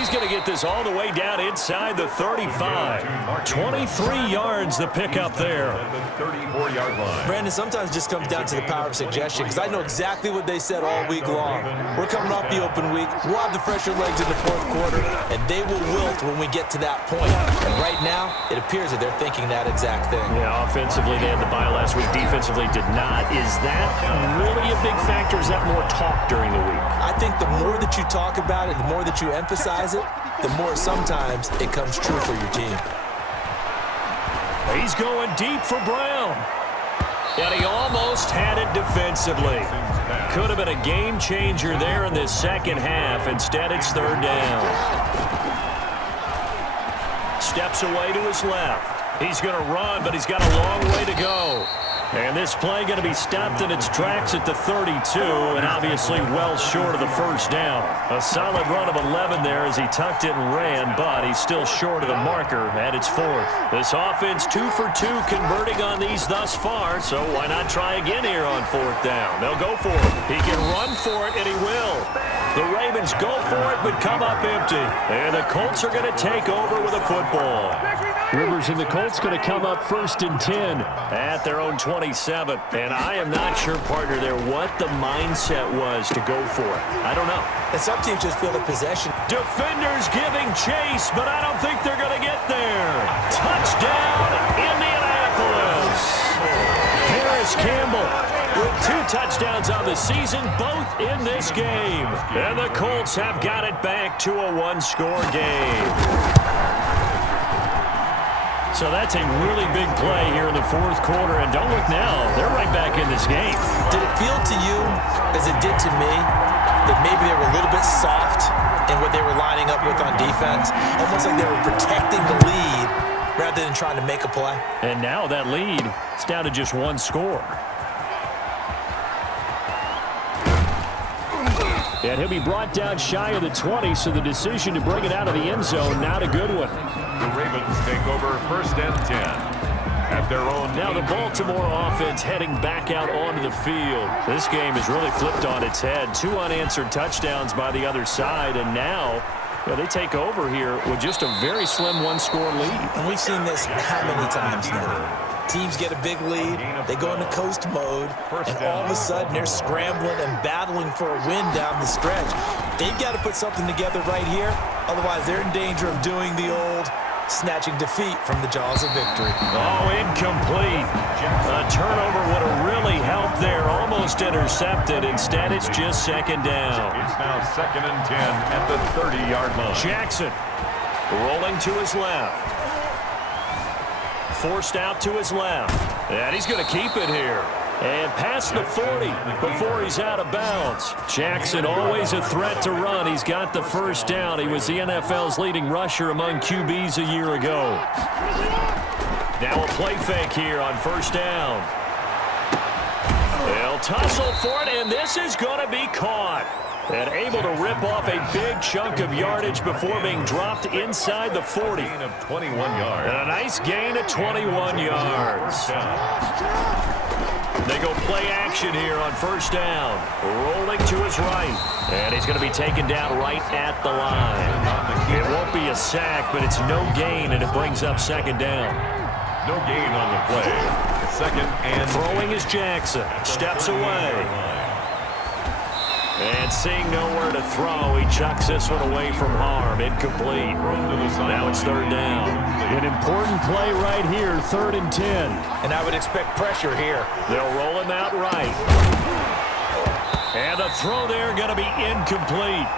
He's going to get this all the way down inside the 35. 23 yards the pickup there. The 34-yard line. Brandon, sometimes it just comes down to the power of suggestion, because I know exactly what they said all week long. We're coming off the open week. We'll have the fresher legs in the fourth quarter, and they will wilt when we get to that point. And right now, it appears that they're thinking that exact thing. Yeah, offensively, they had the bye last week. Defensively, did not. Is that really a big factor? Is that more talk during the week? I think the more that you talk about it, the more that you emphasize it, the more sometimes it comes true for your team. He's going deep for Brown. And he almost had it defensively. Could have been a game changer there in this second half. Instead, it's third down. Steps away to his left. He's going to run, but he's got a long way to go. And this play going to be stopped in its tracks at the 32, and obviously well short of the first down. A solid run of 11 there as he tucked it and ran, but he's still short of the marker at its fourth. This offense 2 for 2 converting on these thus far, so why not try again here on fourth down? They'll go for it. He can run for it, and he will. The Ravens go for it, but come up empty. And the Colts are going to take over with a football. Rivers and the Colts going to come up first and 10 at their own 27. And I am not sure, partner, there what the mindset was to go for it. I don't know. And some teams just feel the possession. Defenders giving chase, but I don't think they're going to get there. Touchdown, Indianapolis. Harris Campbell with 2 touchdowns on the season, both in this game. And the Colts have got it back to a one-score game. So that's a really big play here in the fourth quarter. And don't look now, they're right back in this game. Did it feel to you, as it did to me, that maybe they were a little bit soft in what they were lining up with on defense? Almost like they were protecting the lead rather than trying to make a play. And now that lead is down to just one score. And he'll be brought down shy of the 20, so the decision to bring it out of the end zone, not a good one. The Ravens take over first and 10 at their own. Now the Baltimore offense heading back out onto the field. This game is really flipped on its head. 2 unanswered touchdowns by the other side, and now they take over here with just a very slim one-score lead. And we've seen this how many times now? Teams get a big lead, they go into coast mode, and all of a sudden they're scrambling and battling for a win down the stretch. They've got to put something together right here, otherwise they're in danger of doing the old snatching defeat from the jaws of victory. Oh, incomplete. A turnover would have really helped there, almost intercepted. Instead, it's just second down. It's now second and 10 at the 30-yard line. Jackson rolling to his left. Forced out to his left. And he's going to keep it here. And past the 40 before he's out of bounds. Jackson always a threat to run. He's got the first down. He was the NFL's leading rusher among QBs a year ago. Now a play fake here on first down. They'll tussle for it, and this is going to be caught. And able to rip off a big chunk of yardage before being dropped inside the 40. Gain of 21 yards. And a nice gain of 21 yards. They go play action here on first down. Rolling to his right. And he's going to be taken down right at the line. It won't be a sack, but it's no gain, and it brings up second down. No gain on the play. Second and throwing is Jackson. Steps away. And seeing nowhere to throw, he chucks this one away from harm. Incomplete. Now it's third down. An important play right here, 3rd and 10. And I would expect pressure here. They'll roll him out right. And the throw there going to be incomplete.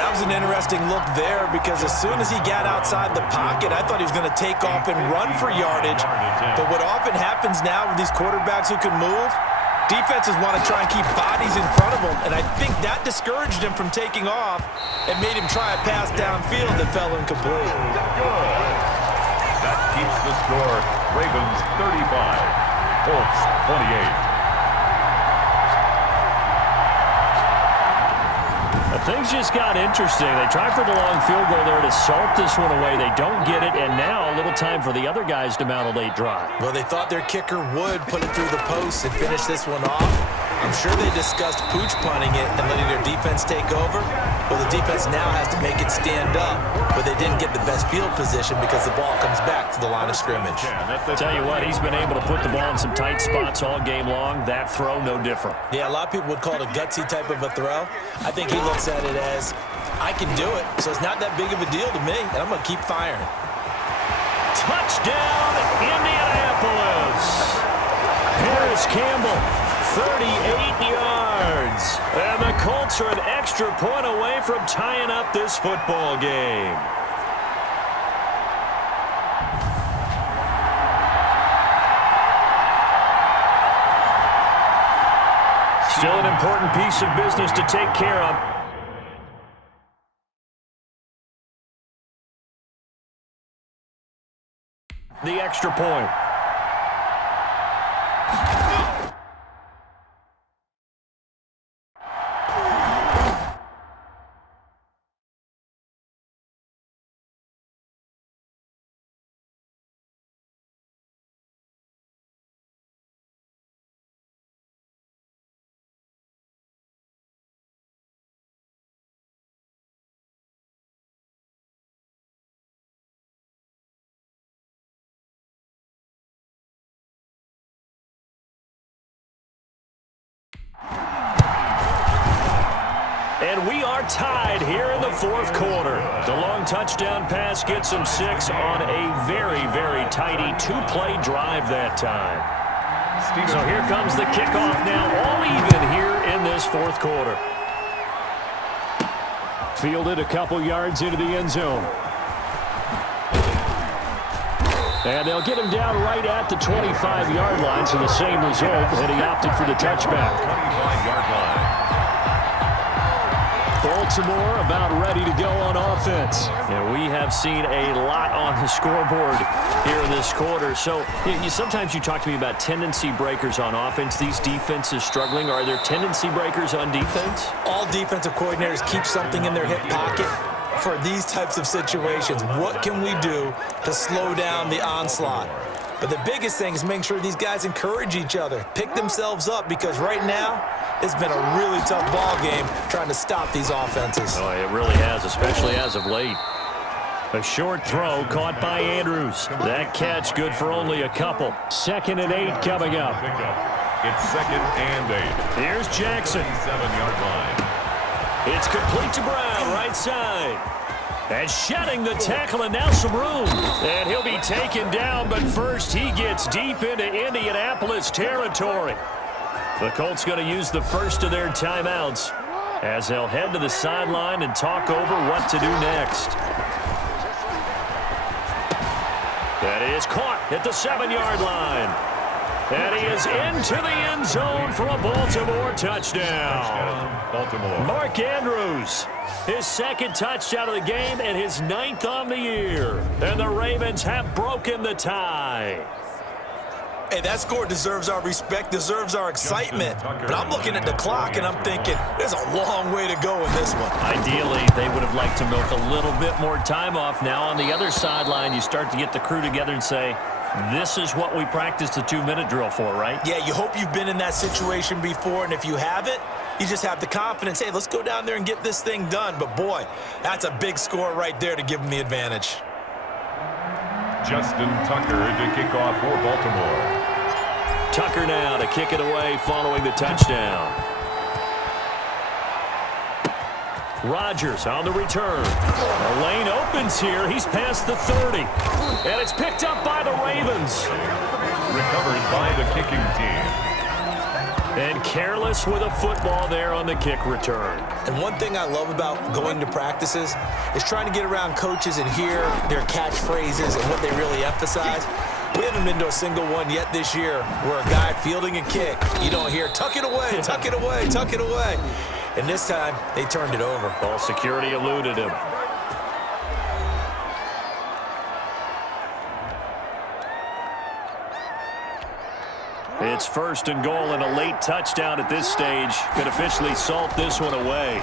That was an interesting look there, because as soon as he got outside the pocket, I thought he was going to take off and run for yardage. But what often happens now with these quarterbacks who can move, defenses want to try and keep bodies in front of them, and I think that discouraged him from taking off and made him try a pass downfield that fell incomplete. That keeps the score. Ravens 35, Colts 28. Things just got interesting. They tried for the long field goal there to salt this one away. They don't get it, and now a little time for the other guys to mount a late drive. Well, they thought their kicker would put it through the post and finish this one off. I'm sure they discussed pooch punting it and letting their defense take over. Well, the defense now has to make it stand up, but they didn't get the best field position because the ball comes back to the line of scrimmage. Tell you what, he's been able to put the ball in some tight spots all game long. That throw, no different. Yeah, a lot of people would call it a gutsy type of a throw. I think he looks at it as, I can do it, so it's not that big of a deal to me, and I'm going to keep firing. Touchdown, Indianapolis. Harris Campbell, 38 yards. And the Colts are an extra point away from tying up this football game. Still an important piece of business to take care of. The extra point. And we are tied here in the fourth quarter. The long touchdown pass gets them 6 on a very, very tidy two-play drive that time. So here comes the kickoff now, all even here in this fourth quarter. Fielded a couple yards into the end zone. And they'll get him down right at the 25-yard line, so the same result, and he opted for the touchback. 25-yard line. Baltimore about ready to go on offense. And we have seen a lot on the scoreboard here in this quarter. So sometimes you talk to me about tendency breakers on offense. These defenses struggling. Are there tendency breakers on defense? All defensive coordinators keep something in their hip pocket for these types of situations. What can we do to slow down the onslaught? But the biggest thing is making sure these guys encourage each other, pick themselves up, because right now it's been a really tough ball game trying to stop these offenses. Oh, it really has, especially as of late. A short throw caught by Andrews. That catch good for only a couple. 2nd and 8 coming up. It's 2nd and 8. Here's Jackson. 7-yard line. It's complete to Brown, right side. And shedding the tackle, and now some room. And he'll be taken down, but first he gets deep into Indianapolis territory. The Colts going to use the first of their timeouts as they'll head to the sideline and talk over what to do next. That is caught at the 7-yard line. And he is into the end zone for a Baltimore touchdown. Baltimore. Mark Andrews, his 2nd touchdown of the game and his 9th on the year. And the Ravens have broken the tie. Hey, that score deserves our respect, deserves our excitement. But I'm looking at the clock and I'm thinking, there's a long way to go in this one. Ideally, they would have liked to milk a little bit more time off. Now on the other sideline, you start to get the crew together and say, this is what we practiced the 2-minute drill for, right? Yeah, you hope you've been in that situation before, and if you haven't, you just have the confidence, hey, let's go down there and get this thing done. But boy, that's a big score right there to give them the advantage. Justin Tucker to kick off for Baltimore. Tucker now to kick it away following the touchdown. Rodgers on the return. The lane opens here. He's past the 30. And it's picked up by the Ravens. Recovered by the kicking team. And careless with a football there on the kick return. And one thing I love about going to practices is trying to get around coaches and hear their catchphrases and what they really emphasize. We haven't been to a single one yet this year where a guy fielding a kick, you don't hear, tuck it away, tuck it away, tuck it away. And this time, they turned it over. Ball security eluded him. It's 1st and goal, and a late touchdown at this stage could officially salt this one away.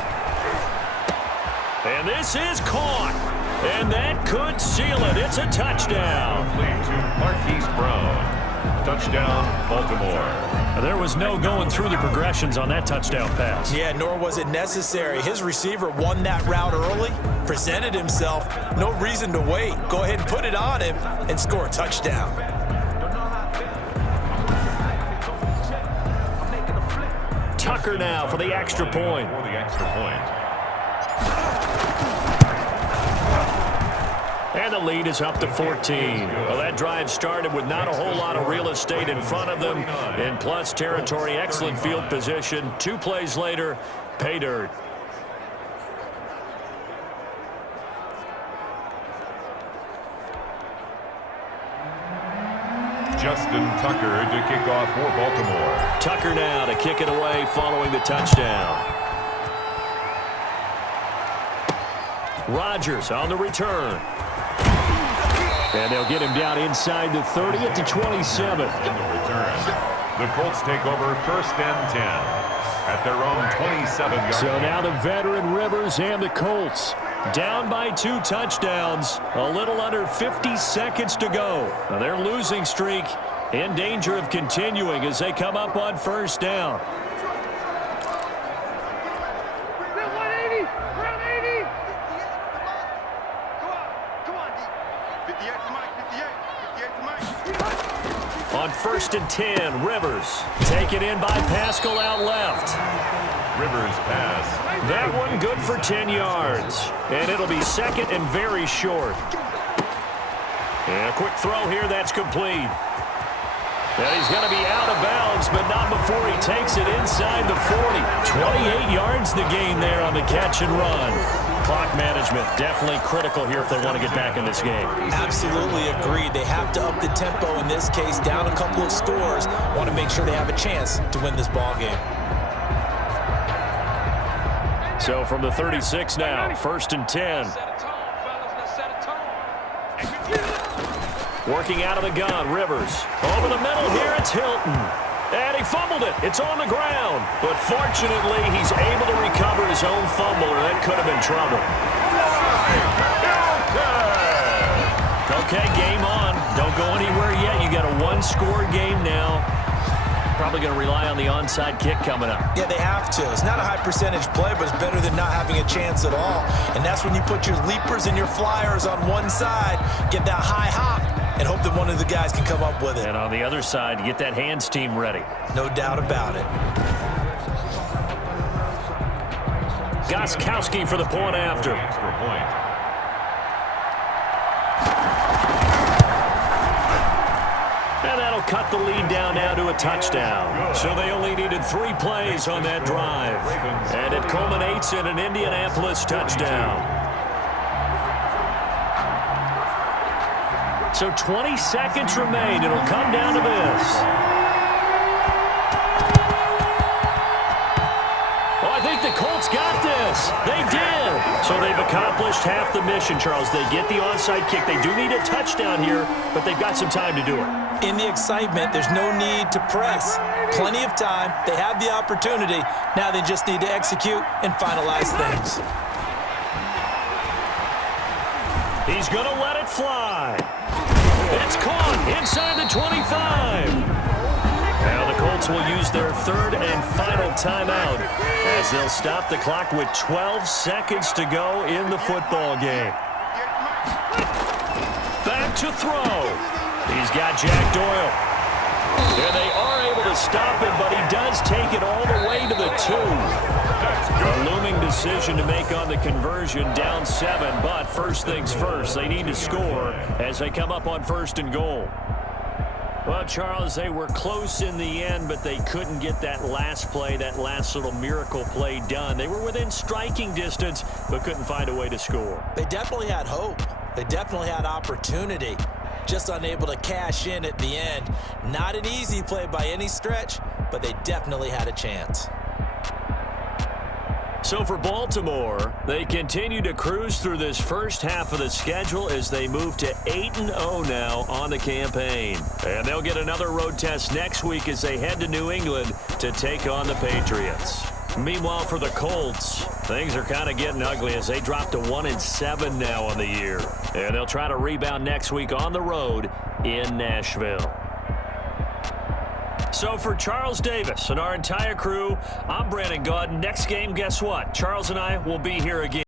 And this is caught. And that could seal it. It's a touchdown. Lead to Marquise Brown. Touchdown, Baltimore. There was no going through the progressions on that touchdown pass. Yeah, nor was it necessary. His receiver won that route early, presented himself. No reason to wait. Go ahead and put it on him and score a touchdown. Tucker now for the extra point. For the extra point. And the lead is up to 14. Well, that drive started with not a whole lot of real estate in front of them. In plus territory, excellent field position. 2 plays later, pay dirt. Justin Tucker to kick off for Baltimore. Tucker now to kick it away following the touchdown. Rodgers on the return. And they'll get him down inside the 30 at the 27. In the return, the Colts take over 1st and 10 at their own 27-yard So line. now the veteran Rivers and the Colts down by 2 touchdowns. A little under 50 seconds to go. Now their losing streak in danger of continuing as they come up on 1st down. On 1st and 10, Rivers taken in by Pascal out left. Rivers pass. That one good for 10 yards. And it'll be 2nd and very short. And a quick throw here, that's complete. And he's going to be out of bounds, but not before he takes it inside the 40. 28 yards the gain there on the catch and run. Clock management definitely critical here if they want to get back in this game. Absolutely agreed. They have to up the tempo in this case, down a couple of scores. Want to make sure they have a chance to win this ball game. So from the 36 now, 1st and 10. Working out of the gun, Rivers. Over the middle here, it's Hilton. And he fumbled it. It's on the ground. But fortunately, he's able to recover his own fumble, or that could have been trouble. Okay, game on. Don't go anywhere yet. You got a 1-score game now. Probably going to rely on the onside kick coming up. Yeah, they have to. It's not a high percentage play, but it's better than not having a chance at all. And that's when you put your leapers and your flyers on one side, get that high hop, and hope that one of the guys can come up with it. And on the other side, get that hands team ready. No doubt about it. Gostkowski for the point after. Extra point. And that'll cut the lead down now to a touchdown. So they only needed 3 plays on that drive. And it culminates in an Indianapolis touchdown. So 20 seconds remain. It'll come down to this. Oh, I think the Colts got this. They did. So they've accomplished half the mission, Charles. They get the onside kick. They do need a touchdown here, but they've got some time to do it. In the excitement, there's no need to press. Plenty of time. They have the opportunity. Now they just need to execute and finalize things. He's going to let it fly. It's caught inside the 25. Now the Colts will use their 3rd and final timeout as they'll stop the clock with 12 seconds to go in the football game. Back to throw. He's got Jack Doyle. And they are able to stop him, but he does take it all the way to the 2. A looming decision to make on the conversion, down 7, but first things first, they need to score as they come up on 1st and goal. Well, Charles, they were close in the end, but they couldn't get that last play, that last little miracle play done. They were within striking distance, but couldn't find a way to score. They definitely had hope. They definitely had opportunity. Just unable to cash in at the end. Not an easy play by any stretch, but they definitely had a chance. So for Baltimore, they continue to cruise through this first half of the schedule as they move to 8-0 now on the campaign. And they'll get another road test next week as they head to New England to take on the Patriots. Meanwhile, for the Colts, things are kind of getting ugly as they drop to 1-7 now on the year. And they'll try to rebound next week on the road in Nashville. So for Charles Davis and our entire crew, I'm Brandon Gaudin. Next game, guess what? Charles and I will be here again.